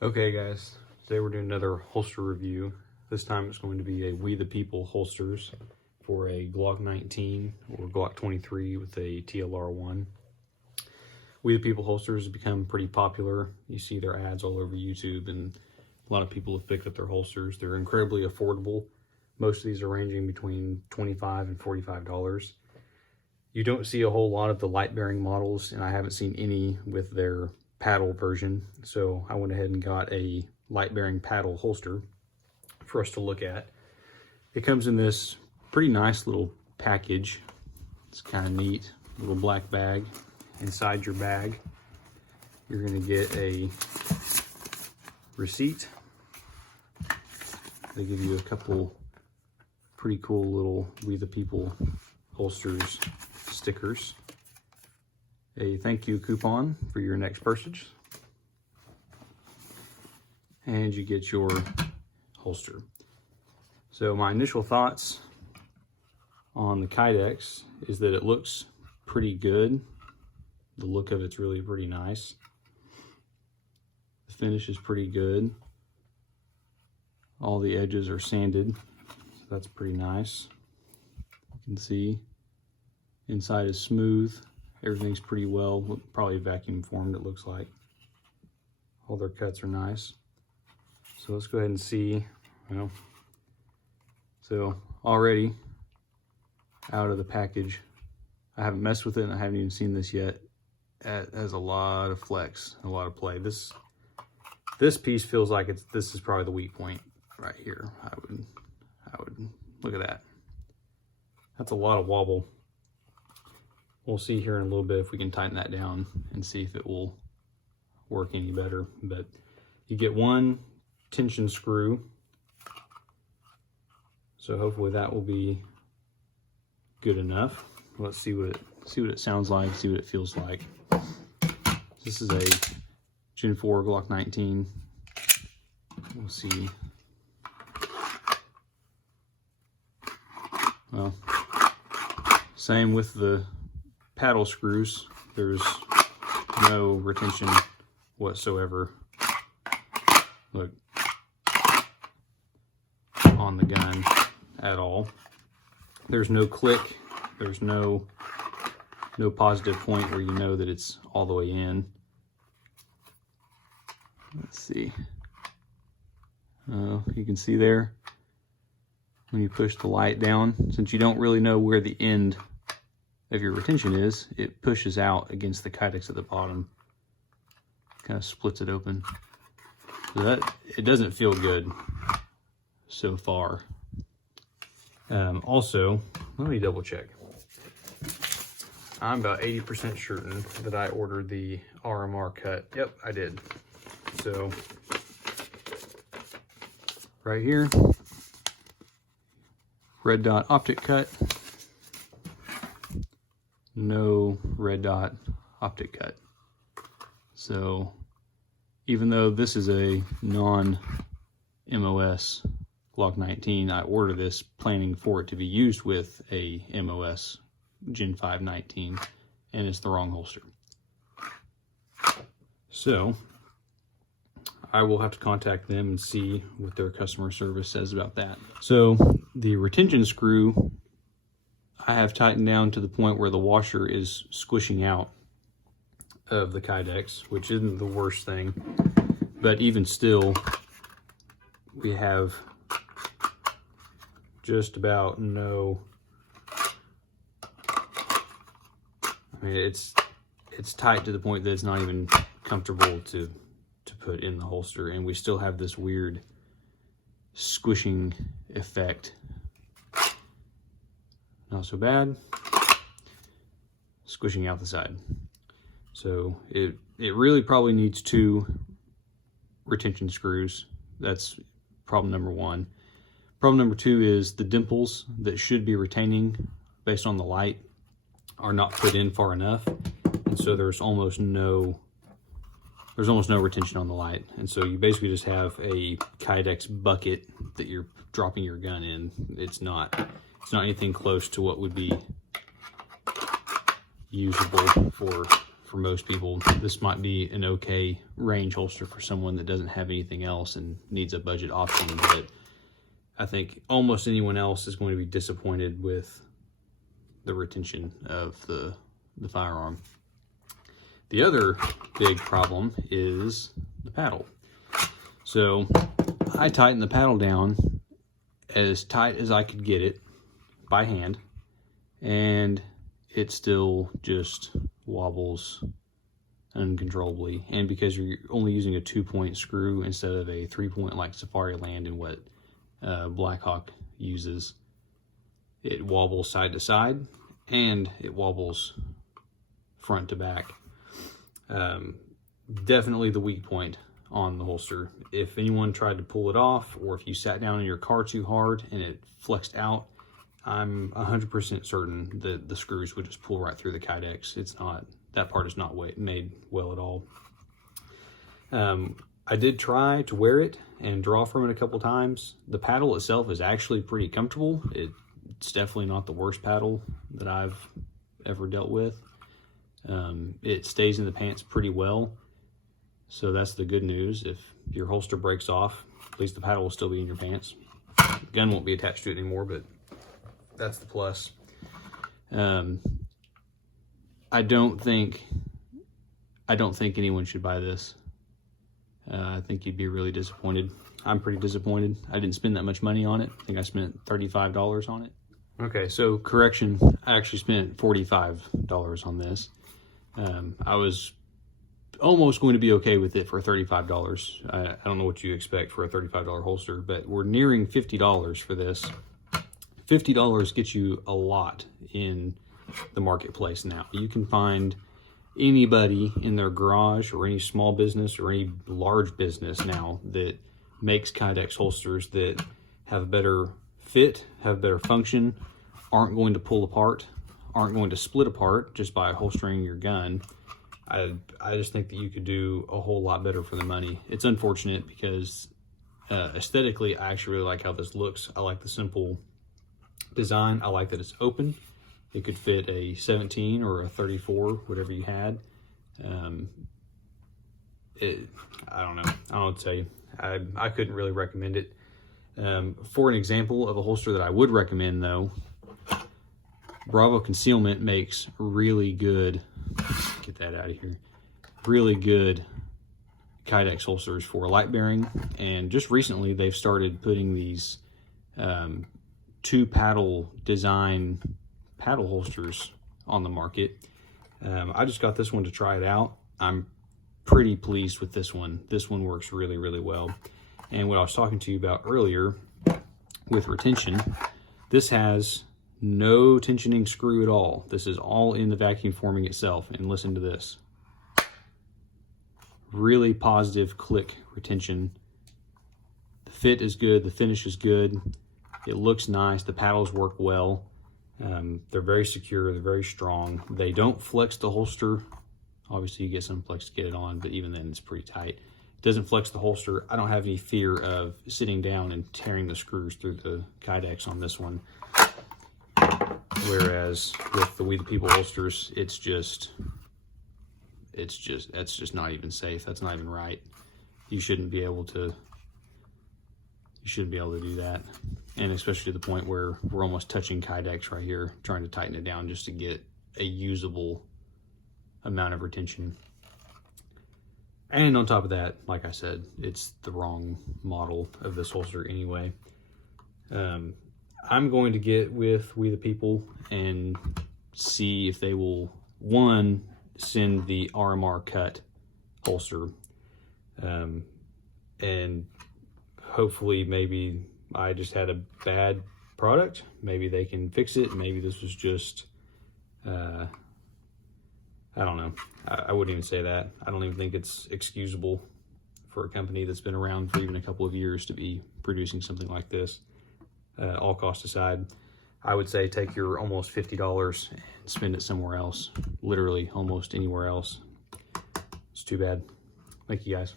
Okay guys, today we're doing another holster review. This time it's going to be a We the People holsters for a Glock 19 or Glock 23 with a TLR1. We the People holsters have become pretty popular. You see their ads all over YouTube and a lot of people have picked up their holsters. They're incredibly affordable. Most of these are ranging between $25 and $45. You don't see a whole lot of the light bearing models, and I haven't seen any with their paddle version, so I went ahead and got a light bearing paddle holster for us to look at. It comes in this pretty nice little package. It's kind of neat, little black bag. Inside your bag you're going to get a receipt. They give you a couple pretty cool little We the People holsters stickers, a thank you coupon for your next purchase, and you get your holster. So my initial thoughts on the Kydex is that it looks pretty good. The look of it's really pretty nice. The finish is pretty good. All the edges are sanded, so that's pretty nice. You can see inside is smooth. Everything's pretty well, probably vacuum formed, it looks like. All their cuts are nice. So let's go ahead and see. Well, so already out of the package, I haven't messed with it and I haven't even seen this yet. It has a lot of flex, a lot of play. This piece feels like this is probably the weak point right here. I would look at that. That's a lot of wobble. We'll see here in a little bit if we can tighten that down and see if it will work any better. But you get one tension screw, so hopefully that will be good enough. Let's see what it sounds like, see what it feels like. This is a Gen 4 Glock 19. We'll see. Well, same with the paddle screws. There's no retention whatsoever. Look, on the gun at all. There's no click. There's no positive point where you know that it's all the way in. Let's see. You can see there when you push the light down, since you don't really know where the end of your retention is, it pushes out against the Kydex at the bottom, kind of splits it open. So that, it doesn't feel good so far. Also, let me double check. I'm about 80% certain that I ordered the RMR cut. Yep, I did. So right here, red dot optic cut. No red dot optic cut. So even though this is a non-MOS Glock 19, I ordered this planning for it to be used with a MOS Gen 5 19, and it's the wrong holster. So I will have to contact them and see what their customer service says about that. So the retention screw I have tightened down to the point where the washer is squishing out of the Kydex, which isn't the worst thing, but even still, we have just about no, I mean, it's tight to the point that it's not even comfortable to put in the holster, and we still have this weird squishing effect. Not so bad. Squishing out the side. So it really probably needs 2 retention screws. That's problem number 1. Problem number 2 is the dimples that should be retaining based on the light are not put in far enough, and so there's almost no retention on the light, and so you basically just have a Kydex bucket that you're dropping your gun in. It's not anything close to what would be usable for most people, this might be an okay range holster for someone that doesn't have anything else and needs a budget option. But I think almost anyone else is going to be disappointed with the retention of the firearm. The other big problem is the paddle. So I tightened the paddle down as tight as I could get it by hand, and it still just wobbles uncontrollably. And because you're only using a 2-point screw instead of a 3-point like Safariland and what Blackhawk uses, it wobbles side to side and it wobbles front to back. Definitely the weak point on the holster. If anyone tried to pull it off, or if you sat down in your car too hard and it flexed out, I'm 100% certain that the screws would just pull right through the Kydex. It's not, that part is not made well at all. I did try to wear it and draw from it a couple times. The paddle itself is actually pretty comfortable. It's definitely not the worst paddle that I've ever dealt with. It stays in the pants pretty well, so that's the good news. If your holster breaks off, at least the paddle will still be in your pants. The gun won't be attached to it anymore, but that's the plus. I don't think anyone should buy this. I think you'd be really disappointed. I'm pretty disappointed. I didn't spend that much money on it. I think I spent $35 on it. Okay, so correction, I actually spent $45 on this. I was almost going to be okay with it for $35. I don't know what you expect for a $35 holster, but we're nearing $50 for this. $50 gets you a lot in the marketplace now. You can find anybody in their garage or any small business or any large business now that makes Kydex holsters that have better fit, have better function, aren't going to pull apart, aren't going to split apart just by holstering your gun. I just think that you could do a whole lot better for the money. It's unfortunate because aesthetically, I actually really like how this looks. I like the simple design. I like that it's open. It could fit a 17 or a 34, whatever you had. I don't know. I don't know what to tell you. I couldn't really recommend it. For an example of a holster that I would recommend, though, Bravo Concealment makes really good, get that out of here, really good Kydex holsters for light bearing. And just recently, they've started putting these 2-paddle design paddle holsters on the market. I just got this one to try it out. I'm pretty pleased with this one. This one works really, really well. And what I was talking to you about earlier with retention, this has no tensioning screw at all. This is all in the vacuum forming itself. And listen to this. Really positive click retention. The fit is good. The finish is good. It looks nice. The paddles work well. They're very secure. They're very strong. They don't flex the holster. Obviously, you get some flex to get it on, but even then, it's pretty tight. It doesn't flex the holster. I don't have any fear of sitting down and tearing the screws through the Kydex on this one. Whereas with the WeThePeople holsters, that's just not even safe. That's not even right. You shouldn't be able to do that. And especially to the point where we're almost touching Kydex right here, trying to tighten it down just to get a usable amount of retention. And on top of that, like I said, it's the wrong model of this holster anyway. I'm going to get with WeThePeople and see if they will, one, send the RMR cut holster, and hopefully maybe I just had a bad product. Maybe they can fix it. Maybe this was just, I don't know. I wouldn't even say that. I don't even think it's excusable for a company that's been around for even a couple of years to be producing something like this. All costs aside, I would say take your almost $50 and spend it somewhere else. Literally almost anywhere else. It's too bad. Thank you guys.